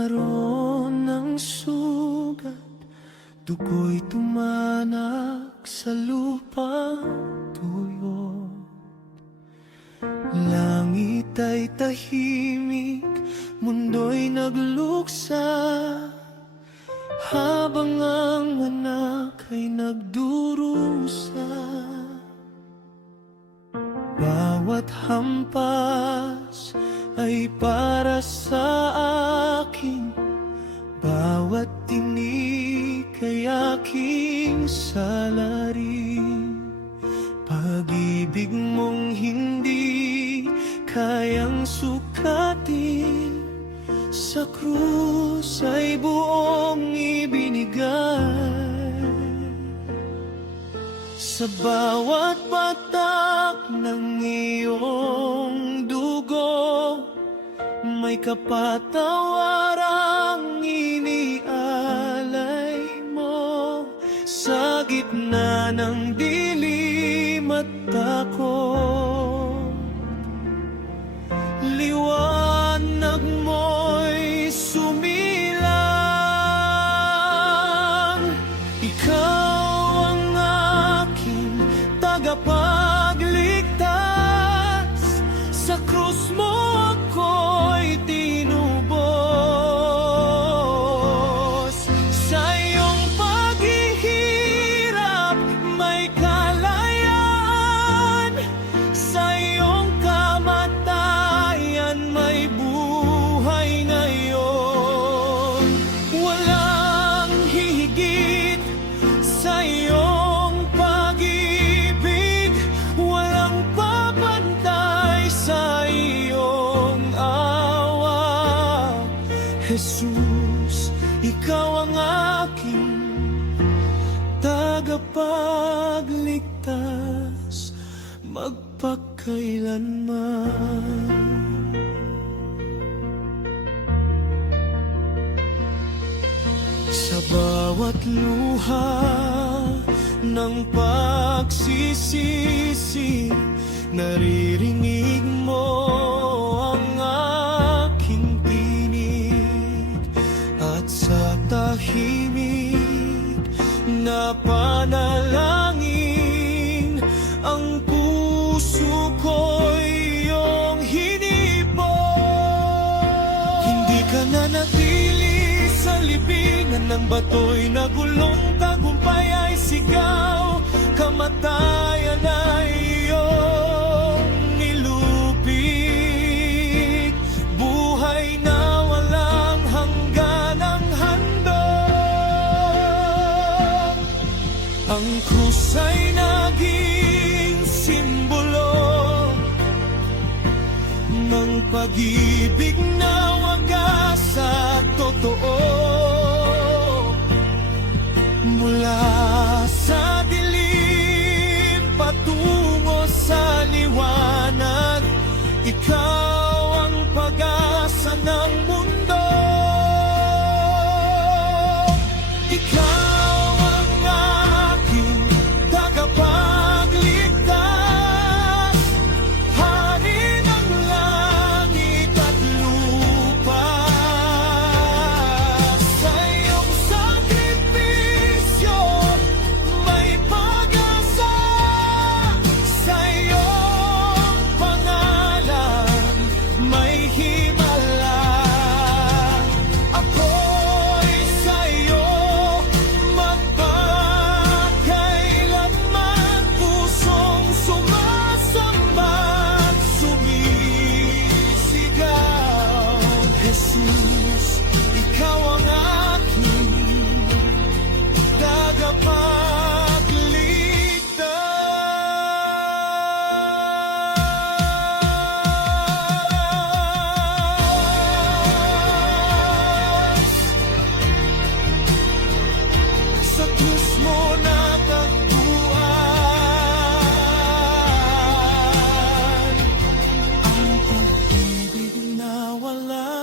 naroon ng sugat, dugo'y tumanak sa lupang tuyo. Langit ay tahimik, mundo'y nagluksa, habang ang anak ay nagdurusa. Bawat hampas ay para sa akin, bawat tinig ay aking salarin. Pag-ibig mong hindi kayang sukatin, sa krus ay buong ibinigay. Sa bawat patak ng iyong dugo, may kapatawarang inialay mo. Sa gitna ng dilim at takot, liwanag mo'y sumilang. Ikaw ang aking tagapagligtas, sa krus mo ako'y tinubos. Sa iyong paghihirap may kalayaan, sa iyong kamatayan may buhay ngayon. Walang hihigit sa iyong pag-ibig, walang papantay sa iyong awa. Jesus, ikaw ang aking tagapagligtas, magpakailanman. Sa bawat luha ng pagsisisi, naririnig mo ang aking tinig. At sa tahimik na panalangin, ang puso ko'y iyong hinipon. Hindi ka nanatili sa libingan ng bato'y nagulong, tagumpay ay sigaw, kamatayan ay iyong nilupit. Buhay na walang hangganang handog, ang krus ay naging simbolo ng pag-ibig na wagas at totoo. Mula sa dilim patungo sa liwanag, ikaw ang pag-asa ng mundo. Ikaw ang aking tagapagligtas, hari ng langit at lupa. Sa iyong sakripisyo may pag-asa, sa iyong pangalan may himala. Ako'y sa iyo magpakailanman, pusong sumasamba't sumisigaw. Jesus, ikaw ang aking tagapagligtas. Sa krus mo natagpuan ang pag-ibig na wala